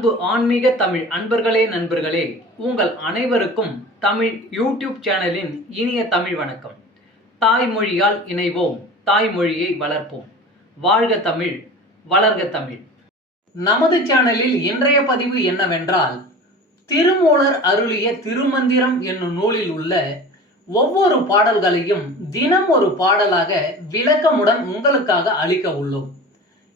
அன்பு ஆன்மீக தமிழ் அன்பர்களே நண்பர்களே, உங்கள் அனைவருக்கும் தமிழ் யூடியூப் சேனலின் இனிய தமிழ் வணக்கம். தாய்மொழியால் இணைவோம், தாய்மொழியை வளர்ப்போம். வாழ்க தமிழ், வளர்க தமிழ். நமது சேனலில் இன்றைய பதிவு என்னவென்றால், திருமூலர் அருளிய திருமந்திரம் என்னும் நூலில் உள்ள ஒவ்வொரு பாடல்களையும் தினம் ஒரு பாடலாக விளக்கமுடன் உங்களுக்காக அளிக்க உள்ளோம்.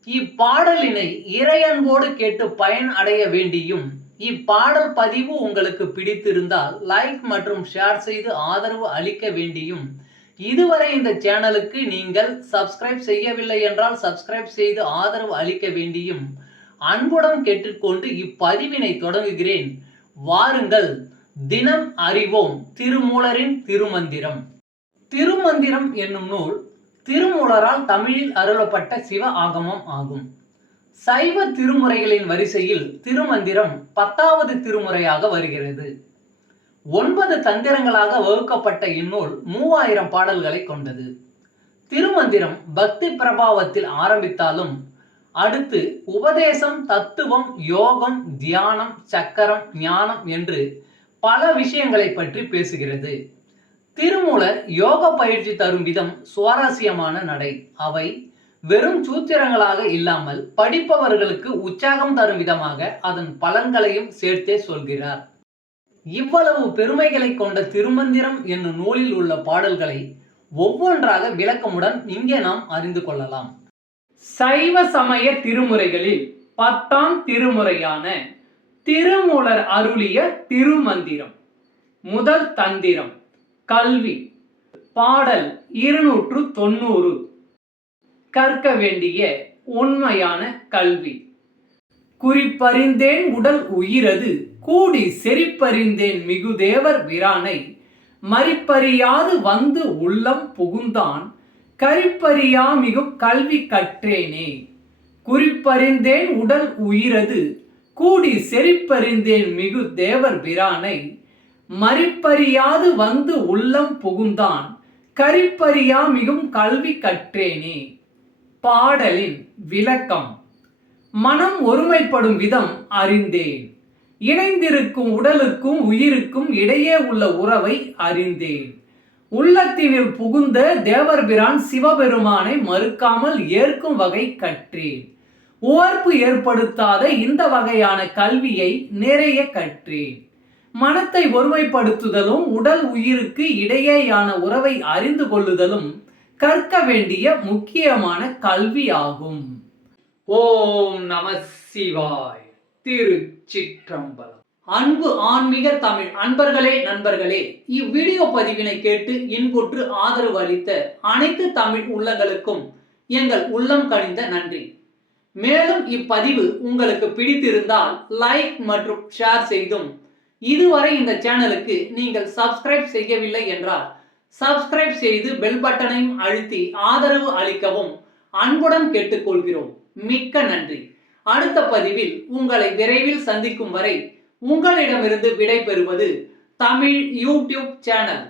இப்பாடலினை இறையன்போடு கேட்டு பயன் அடைய வேண்டியும், இப்பாடல் பதிவு உங்களுக்கு பிடித்திருந்தால் லைக் மற்றும் ஷேர் செய்து ஆதரவு அளிக்க வேண்டியும், இதுவரை இந்த சேனலுக்கு நீங்கள் சப்ஸ்கிரைப் செய்யவில்லை என்றால் சப்ஸ்கிரைப் செய்து ஆதரவு அளிக்க வேண்டியும் அன்புடன் கேட்டுக்கொண்டு இப்பதிவினை தொடங்குகிறேன். வாருங்கள், தினம் அறிவோம் திருமூலரின் திருமந்திரம். திருமந்திரம் என்னும் நூல் திருமூலரால் தமிழில் அருளப்பட்ட சிவ ஆகமம் ஆகும். சைவ திருமுறைகளின் வரிசையில் திருமந்திரம் 10வது திருமுறையாக வருகிறது. 9 தந்திரங்களாக வகுக்கப்பட்ட இந்நூல் 3000 பாடல்களை கொண்டது. திருமந்திரம் பக்தி பிரபாவத்தில் ஆரம்பித்தாலும் அடுத்து உபதேசம், தத்துவம், யோகம், தியானம், சக்கரம், ஞானம் என்று பல விஷயங்களை பற்றி பேசுகிறது. திருமூலர் யோக பயிற்சி தரும் விதம் சுவாரஸ்யமான நடை. அவை வெறும் சூத்திரங்களாக இல்லாமல் படிப்பவர்களுக்கு உற்சாகம் தரும் விதமாக அதன் பலன்களையும் சேர்த்தே சொல்கிறார். இவ்வளவு பெருமைகளை கொண்ட திருமந்திரம் என்னும் நூலில் உள்ள பாடல்களை ஒவ்வொன்றாக விளக்கமுடன் இங்கே நாம் அறிந்து கொள்ளலாம். சைவ சமய திருமுறைகளில் 10ஆம் திருமுறையான திருமூலர் அருளிய திருமந்திரம். முதல் தந்திரம் கல்வி. பாடல் 290. கற்க வேண்டிய உண்மையான கல்வி. குறிப்பறிந்தேன் உடல் உயிரது கூடி செறிப்பறிந்தேன் மிகுதேவர் பிரானை மறிப்பறியாது வந்து உள்ளம் புகுந்தான் கரிப்பறியா மிகு கல்வி கற்றேனே. குறிப்பறிந்தேன் உடல் உயிரது கூடி செறிப்பறிந்தேன் மிகு தேவர் பிரானை மறிப்பறியாது வந்து உள்ளம் புகுந்தான் கரிப்பறியா மிகும் கல்வி கற்றேனே. பாடலின் விளக்கம். மனம் ஒருமைப்படும் விதம் அறிந்தேன். இணைந்திருக்கும் உடலுக்கும் உயிருக்கும் இடையே உள்ள உறவை அறிந்தேன். உள்ளத்தினில் புகுந்த தேவர்பிரான் சிவபெருமானை மறுக்காமல் ஏற்கும் வகை கற்றேன். உவர்ப்பு ஏற்படுத்தாத இந்த வகையான கல்வியை நிறைய கற்றேன். மனத்தை ஒருமைப்படுத்துதலும் உடல் உயிருக்கு இடையேயான உறவை அறிந்து கொள்ளுதலும் கற்க வேண்டிய முக்கியமான கல்வி ஆகும். ஓம் நம சிவாய். திருச்சிற்றம்பலம். அன்பு ஆன்மீக தமிழ் அன்பர்களே நண்பர்களே, இவ்வீடியோ பதிவினை கேட்டு இன்புற்று ஆதரவு அளித்த அனைத்து தமிழ் உள்ளங்களுக்கும் எங்கள் உள்ளம் கனிந்த நன்றி. மேலும் இப்பதிவு உங்களுக்கு பிடித்திருந்தால் லைக் மற்றும் ஷேர் செய்தும், இதுவரை இந்த சேனலுக்கு நீங்கள் சப்ஸ்கிரைப் செய்யவில்லை என்றால் சப்ஸ்கிரைப் செய்து பெல் பட்டனையும் அழுத்தி ஆதரவு அளிக்கவும் அன்புடன் கேட்டுக்கொள்கிறோம். மிக்க நன்றி. அடுத்த பதிவில் உங்களை விரைவில் சந்திக்கும் வரை உங்களிடமிருந்து விடை பெறுவது தமிழ் யூடியூப் சேனல்.